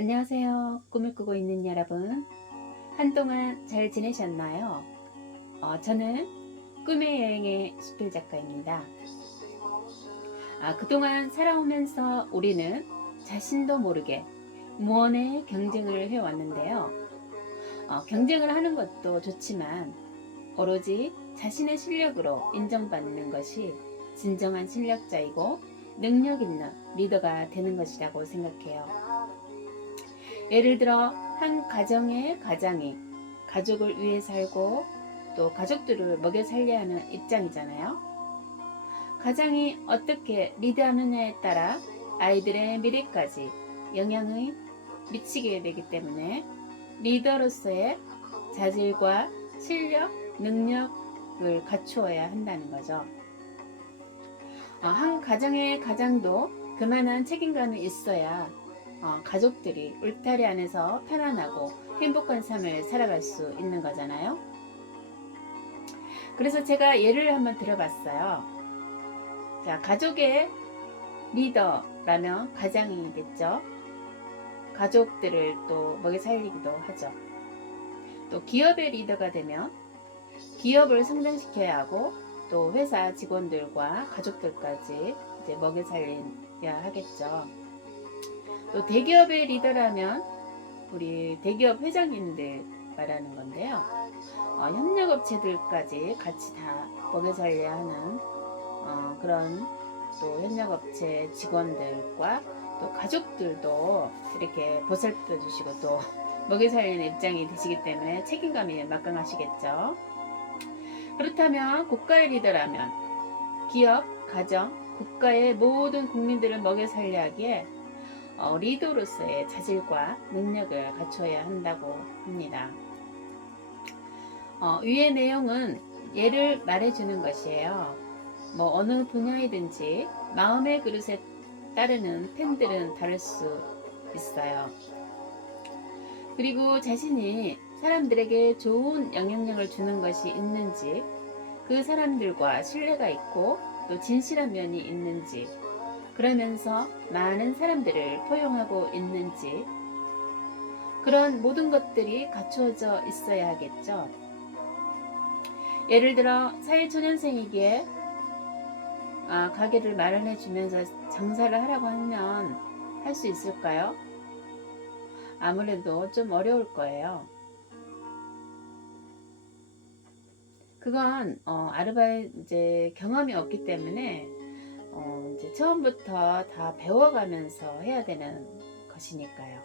안녕하세요. 꿈을 꾸고 있는 여러분. 한동안 잘 지내셨나요? 저는 꿈의 여행의 수필 작가입니다. 그동안 살아오면서 우리는 자신도 모르게 무언의 경쟁을 해왔는데요. 경쟁을 하는 것도 좋지만 오로지 자신의 실력으로 인정받는 것이 진정한 실력자이고 능력 있는 리더가 되는 것이라고 생각해요. 예를 들어 한 가정의 가장이 가족을 위해 살고 또 가족들을 먹여 살려야 하는 입장이잖아요. 가장이 어떻게 리드하느냐에 따라 아이들의 미래까지 영향을 미치게 되기 때문에 리더로서의 자질과 실력, 능력을 갖추어야 한다는 거죠. 한 가정의 가장도 그만한 책임감이 있어야 가족들이 울타리 안에서 편안하고 행복한 삶을 살아갈 수 있는 거잖아요. 그래서 제가 예를 한번 들어봤어요. 자, 가족의 리더라면 가장이겠죠. 가족들을 또 먹여 살리기도 하죠. 또 기업의 리더가 되면 기업을 성장시켜야 하고 또 회사 직원들과 가족들까지 이제 먹여 살려야 하겠죠. 또 대기업의 리더라면 우리 대기업 회장님들 말하는 건데요. 협력업체들까지 같이 다 먹여 살려야 하는 그런 또 협력업체 직원들과 또 가족들도 이렇게 보살펴 주시고 또 먹여 살리는 입장이 되시기 때문에 책임감이 막강하시겠죠. 그렇다면 국가의 리더라면 기업, 가정, 국가의 모든 국민들을 먹여 살려 하기에 리더로서의 자질과 능력을 갖춰야 한다고 합니다. 위의 내용은 예를 말해주는 것이에요. 어느 분야이든지 마음의 그릇에 따르는 팬들은 다를 수 있어요. 그리고 자신이 사람들에게 좋은 영향력을 주는 것이 있는지, 그 사람들과 신뢰가 있고 또 진실한 면이 있는지, 그러면서 많은 사람들을 포용하고 있는지, 그런 모든 것들이 갖추어져 있어야 하겠죠. 예를 들어 사회초년생이기에 가게를 마련해 주면서 장사를 하라고 하면 할 수 있을까요? 아무래도 좀 어려울 거예요. 그건 아르바이트 이제 경험이 없기 때문에 이제 처음부터 다 배워가면서 해야 되는 것이니까요.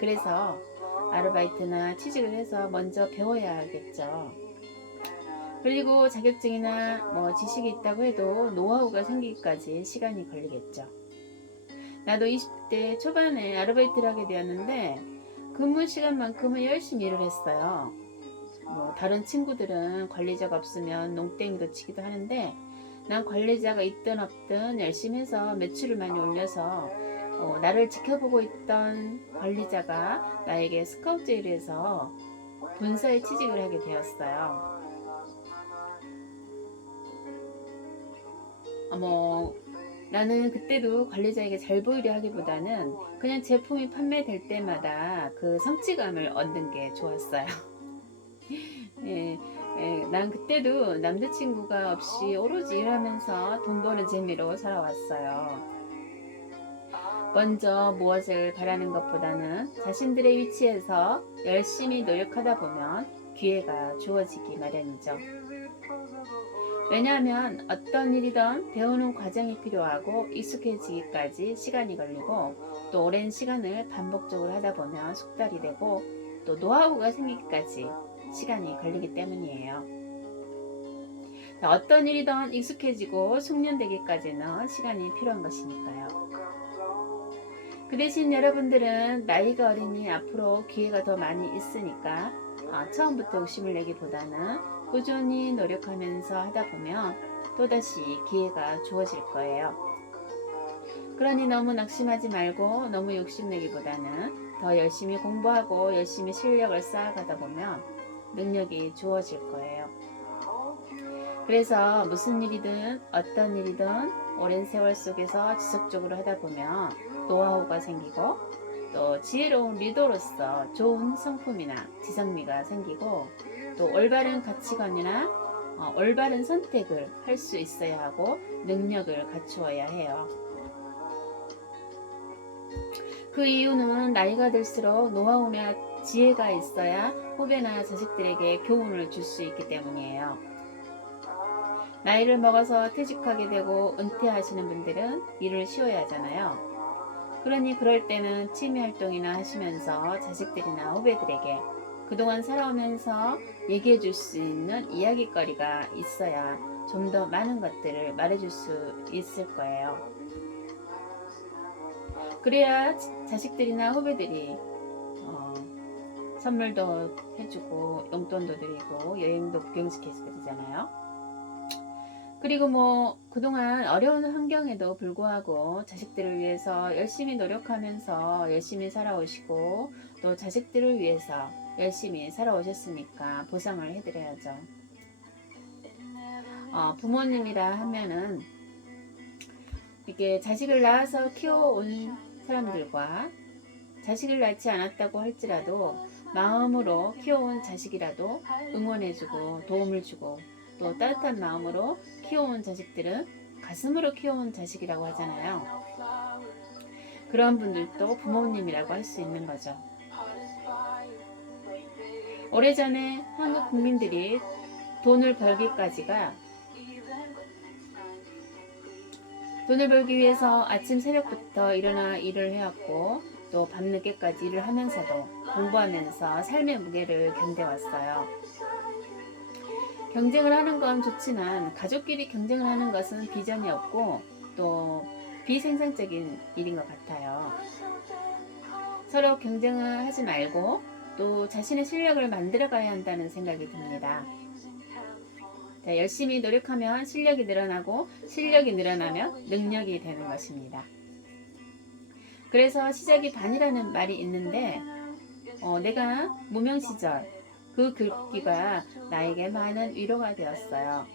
그래서 아르바이트나 취직을 해서 먼저 배워야 하겠죠. 그리고 자격증이나 지식이 있다고 해도 노하우가 생기기까지 시간이 걸리겠죠. 나도 20대 초반에 아르바이트를 하게 되었는데 근무 시간만큼은 열심히 일을 했어요. 다른 친구들은 관리자가 없으면 농땡이도 치기도 하는데 난 관리자가 있든 없든 열심히 해서 매출을 많이 올려서 나를 지켜보고 있던 관리자가 나에게 스카우트를 해서 본사에 취직을 하게 되었어요. 나는 그때도 관리자에게 잘 보이려 하기보다는 그냥 제품이 판매될 때마다 그 성취감을 얻는 게 좋았어요. 예, 난 그때도 남자친구가 없이 오로지 일하면서 돈 버는 재미로 살아왔어요. 먼저 무엇을 바라는 것보다는 자신들의 위치에서 열심히 노력하다 보면 기회가 주어지기 마련이죠. 왜냐하면 어떤 일이든 배우는 과정이 필요하고 익숙해지기까지 시간이 걸리고 또 오랜 시간을 반복적으로 하다 보면 숙달이 되고 또 노하우가 생기기까지 시간이 걸리기 때문이에요. 어떤 일이든 익숙해지고 숙련되기까지는 시간이 필요한 것이니까요. 그 대신 여러분들은 나이가 어리니 앞으로 기회가 더 많이 있으니까 처음부터 욕심을 내기보다는 꾸준히 노력하면서 하다 보면 또다시 기회가 주어질 거예요. 그러니 너무 낙심하지 말고 너무 욕심내기보다는 더 열심히 공부하고 열심히 실력을 쌓아가다 보면 능력이 주어질 거예요. 그래서 무슨 일이든 어떤 일이든 오랜 세월 속에서 지속적으로 하다 보면 노하우가 생기고 또 지혜로운 리더로서 좋은 성품이나 지성미가 생기고 또 올바른 가치관이나 올바른 선택을 할 수 있어야 하고 능력을 갖추어야 해요. 그 이유는 나이가 들수록 노하우나 지혜가 있어야 후배나 자식들에게 교훈을 줄 수 있기 때문이에요. 나이를 먹어서 퇴직하게 되고 은퇴하시는 분들은 일을 쉬어야 하잖아요. 그러니 그럴 때는 취미활동이나 하시면서 자식들이나 후배들에게 그동안 살아오면서 얘기해 줄 수 있는 이야기거리가 있어야 좀 더 많은 것들을 말해줄 수 있을 거예요. 그래야 자식들이나 후배들이 선물도 해주고 용돈도 드리고 여행도 구경시켜서 드리잖아요. 그리고 뭐 그동안 어려운 환경에도 불구하고 자식들을 위해서 열심히 노력하면서 열심히 살아오시고 또 자식들을 위해서 열심히 살아오셨으니까 보상을 해드려야죠. 부모님이라 하면은 이게 자식을 낳아서 키워온 사람들과 자식을 낳지 않았다고 할지라도 마음으로 키워온 자식이라도 응원해주고 도움을 주고 또 따뜻한 마음으로 키워온 자식들은 가슴으로 키워온 자식이라고 하잖아요. 그런 분들도 부모님이라고 할 수 있는 거죠. 오래전에 한국 국민들이 돈을 벌기 위해서 아침 새벽부터 일어나 일을 해왔고 또 밤늦게까지 일을 하면서도 공부하면서 삶의 무게를 견뎌왔어요. 경쟁을 하는 건 좋지만 가족끼리 경쟁을 하는 것은 비전이 없고 또 비생산적인 일인 것 같아요. 서로 경쟁을 하지 말고 또 자신의 실력을 만들어가야 한다는 생각이 듭니다. 열심히 노력하면 실력이 늘어나고 실력이 늘어나면 능력이 되는 것입니다. 그래서 시작이 반이라는 말이 있는데 내가 무명 시절 그 글귀가 나에게 많은 위로가 되었어요.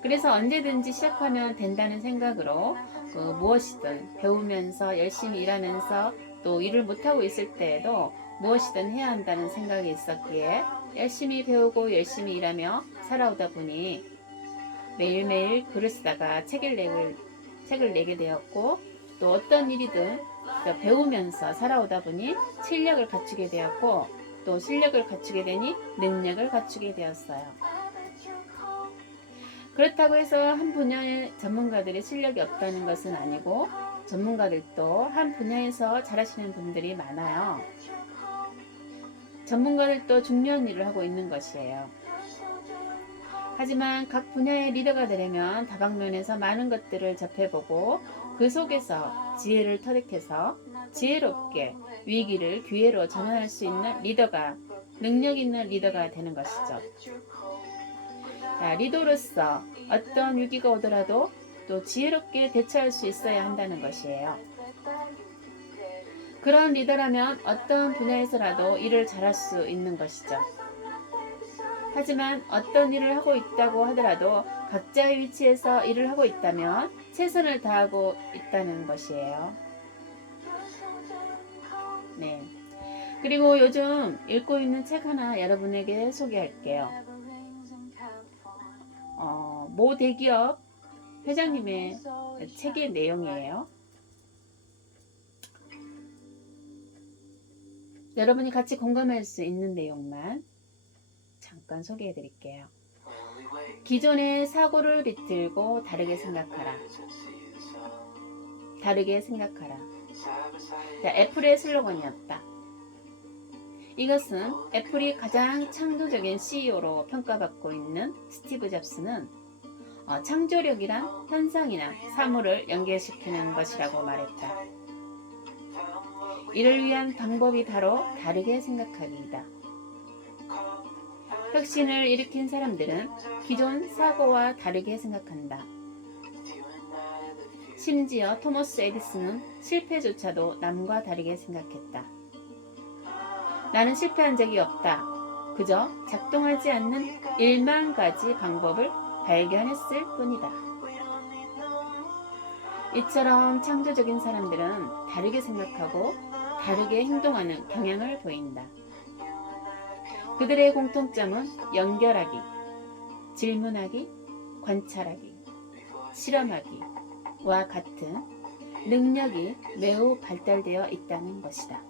그래서 언제든지 시작하면 된다는 생각으로 무엇이든 배우면서 열심히 일하면서 또 일을 못하고 있을 때에도 무엇이든 해야 한다는 생각이 있었기에 열심히 배우고 열심히 일하며 살아오다 보니 매일매일 글을 쓰다가 책을 내게 되었고 또 어떤 일이든 배우면서 살아오다 보니 실력을 갖추게 되었고 또 실력을 갖추게 되니 능력을 갖추게 되었어요. 그렇다고 해서 한 분야의 전문가들이 실력이 없다는 것은 아니고 전문가들도 한 분야에서 잘하시는 분들이 많아요. 전문가들도 중요한 일을 하고 있는 것이에요. 하지만 각 분야의 리더가 되려면 다방면에서 많은 것들을 접해보고 그 속에서 지혜를 터득해서 지혜롭게 위기를 기회로 전환할 수 있는 리더가, 능력 있는 리더가 되는 것이죠. 자, 리더로서 어떤 위기가 오더라도 또 지혜롭게 대처할 수 있어야 한다는 것이에요. 그런 리더라면 어떤 분야에서라도 일을 잘할 수 있는 것이죠. 하지만 어떤 일을 하고 있다고 하더라도 각자의 위치에서 일을 하고 있다면 최선을 다하고 있다는 것이에요. 네. 그리고 요즘 읽고 있는 책 하나 여러분에게 소개할게요. 모 대기업 회장님의 책의 내용이에요. 여러분이 같이 공감할 수 있는 내용만 잠깐 소개해 드릴게요. 기존의 사고를 비틀고 다르게 생각하라. 다르게 생각하라. 자, 애플의 슬로건이었다. 이것은 애플이 가장 창조적인 CEO로 평가받고 있는 스티브 잡스는 창조력이란 현상이나 사물을 연결시키는 것이라고 말했다. 이를 위한 방법이 바로 다르게 생각하기이다. 혁신을 일으킨 사람들은 기존 사고와 다르게 생각한다. 심지어 토머스 에디슨은 실패조차도 남과 다르게 생각했다. 나는 실패한 적이 없다. 그저 작동하지 않는 1만 가지 방법을 발견했을 뿐이다. 이처럼 창조적인 사람들은 다르게 생각하고 다르게 행동하는 경향을 보인다. 그들의 공통점은 연결하기, 질문하기, 관찰하기, 실험하기와 같은 능력이 매우 발달되어 있다는 것이다.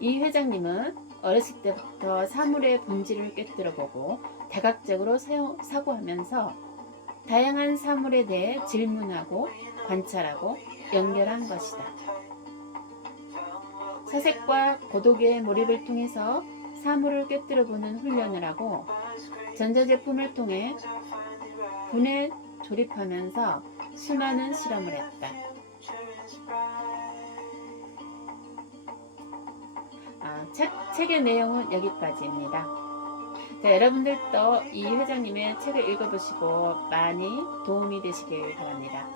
이 회장님은 어렸을 때부터 사물의 본질을 꿰뚫어보고 다각적으로 사고하면서 다양한 사물에 대해 질문하고 관찰하고 연결한 것이다. 사색과 고독의 몰입을 통해서 사물을 꿰뚫어보는 훈련을 하고 전자제품을 통해 분에 조립하면서 수많은 실험을 했다. 책의 내용은 여기까지입니다. 자, 여러분들도 이 회장님의 책을 읽어보시고 많이 도움이 되시길 바랍니다.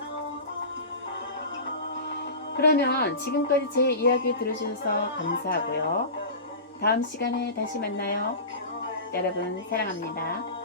그러면 지금까지 제 이야기 들어주셔서 감사하고요. 다음 시간에 다시 만나요. 여러분 사랑합니다.